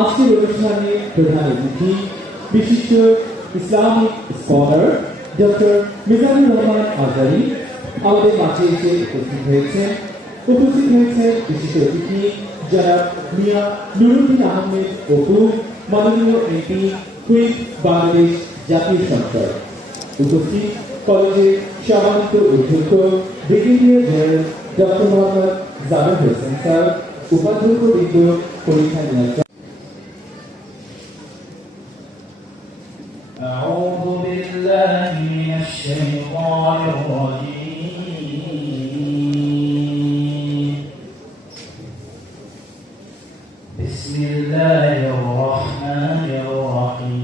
আজকের অনুষ্ঠানে প্রধান অতিথি বিশিষ্ট Islamic scholar doctor Mizanur Rahman Azhari আমাদের মাঝে এসে উপস্থিত হয়েছেন বিশিষ্ট অতিথি যারা মিয়া নুরুদ্দিন আহমেদ অপু, মাননীয় এমপি, কুইন বাংলাদেশ জাতীয় সংসদ। উপস্থিত কলেজের সম্মানিত অধ্যক্ষ brigadier general doctor Mohammad Javed Hossain sir, উপাধ্যক্ষবৃন্দ, পরীক্ষা নিয়ন্ত্রক। أعوذ بالله من الشيطان الرجيم. بسم الله الرحمن الرحيم.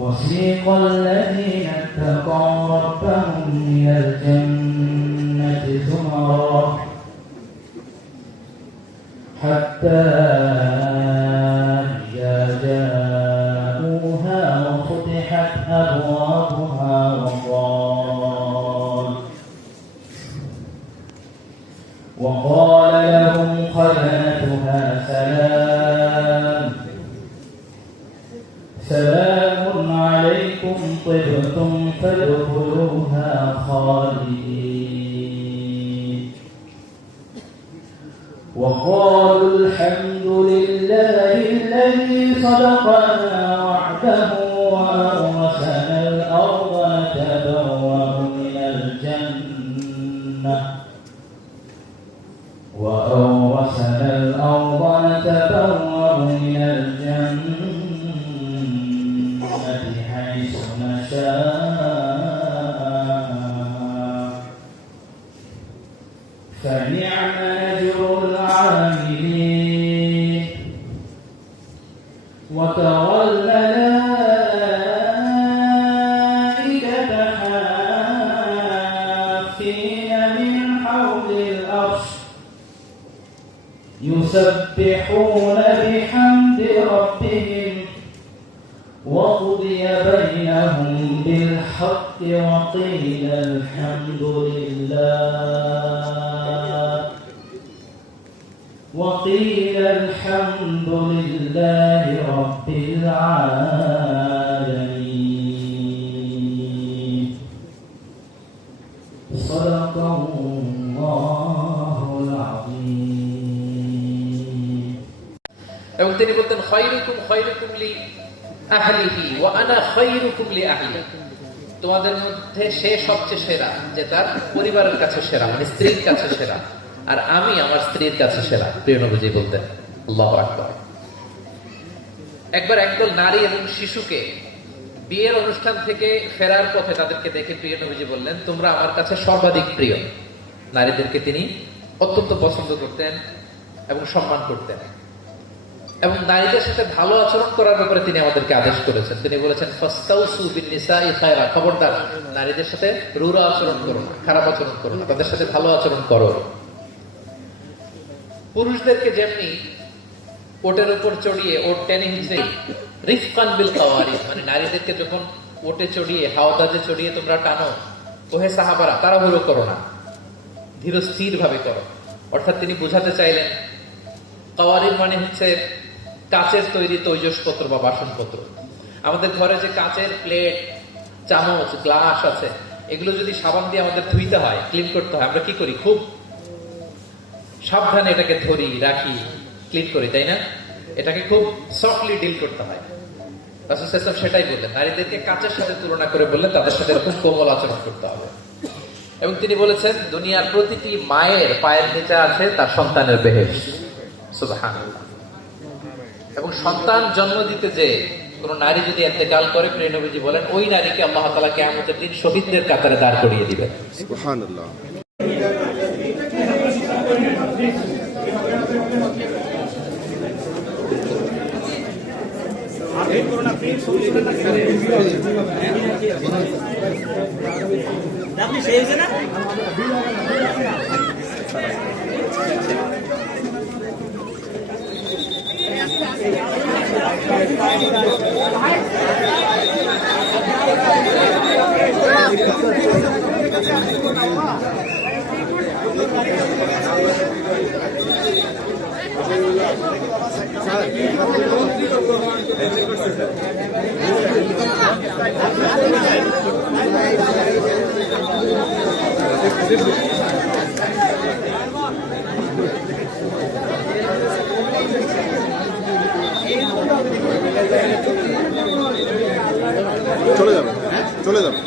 وسيق الذين اتقوا ربهم إلى الجنة زمرا حتى إذا جاءوها وفتحت أبوابها وقال لهم خزنتها سلام عليكم طبتم فادخلوها خالدين وقالوا الحمد لله الذي صدقنا وعده وأورثنا الأرض نتبوأ من الجنة حيث نشاء فنعم أجر العاملين. وترى الملائكة حافين من حول العرش يسبحون بحمد ربهم وقضي بينهم بالحق وقيل الحمد لله رب العالمين. صدق الله العظيم. এবং তিনি বলতেন খায়রুকুম খায়রুকুম লি আহলিহি ওয়া আনা খায়রুকুম লি আহলি। তোমাদের মধ্যে সে সবচেয়ে সেরা যে তার পরিবারের কাছে সেরা, মানে স্ত্রীর কাছে সেরা, আর আমি আমার স্ত্রীর কাছে সেরা। প্রিয় নবীজি বলতেন আল্লাহু আকবার। একবার একদল নারী এবং শিশুকে বিয়ের অনুষ্ঠান থেকে ফেরার পথে তাদেরকে দেখে প্রিয় নবীজি বললেন, তোমরা আমার কাছে সর্বাধিক প্রিয়। নারীদেরকে তিনি অত্যন্ত পছন্দ করতেন এবং সম্মান করতেন, এবং নারীদের সাথে ভালো আচরণ করার ব্যাপারে তিনি আমাদেরকে আদেশ করেছেন। তিনি বলেছেন ফাস্তাউসু বিন-নিসাই খায়রা, খবরদার নারীদের সাথে রূঢ় আচরণ করো না, খারাপ আচরণ করো না, তাদের সাথে ভালো আচরণ করো। পুরুষদেরকে যেমনি ওটের উপর চড়িয়ে ওট টেনে হিঁচড়ে রিফকান বিল কাওয়ারিদ, মানে নারীদেরকে যখন ওটে চড়িয়ে হাওদাজে চড়িয়ে তোমরা টানো, ওহে সাহাবারা তাড়াহুড়ো করো না, ধীর স্থির ভাবে করো। অর্থাৎ তিনি বুঝাতে চাইলেন কাওয়ারিদ মানে হচ্ছে কাচের তৈরি তৈজসপত্র বা বাসনপত্র। আমাদের ঘরে যে কাচের প্লেট, চামচ, গ্লাস আছে, এগুলো যদি সাবান দিয়ে আমাদের ধুইতে হয়, ক্লিন করতে হয়, আমরা কি করি? খুব সাবধানে এটাকে ধরি, রাখি, ক্লিন করি, তাই না? এটাকে খুব সফটলি ডিল করতে হয়। রাসূল সাল্লাল্লাহু আলাইহি ওয়াসাল্লাম সেটাই বললেন, নারীদেরকে কাচের সাথে তুলনা করে বললেন তাদের সাথে খুব কোমল আচরণ করতে হবে। এবং তিনি বলেছেন দুনিয়ার প্রতিটি মায়ের পায়ের নিচে আছে তার সন্তানের বেহেশত। সুবহানাল্লাহ। এবং সন্তান জন্ম দিতে যে কোন নারী যদি ইন্তেকাল করে, প্রিয় নবীজি বলেন ওই নারীকে আল্লাহ তাআলা কিয়ামতের দিন শহীদদের কাতারে দাঁড় করিয়ে দিবেন। সুবহানাল্লাহ। আপনি সেই হয়েছে না? Thank you. চলে যাবে, চলে যাবে।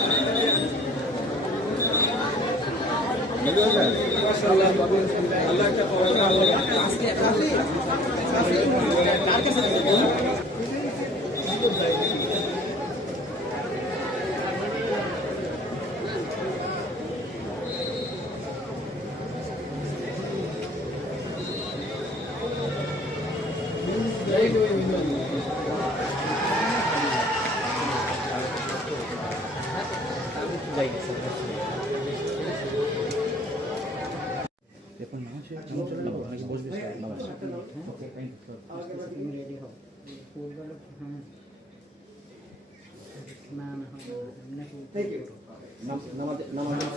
নামাজ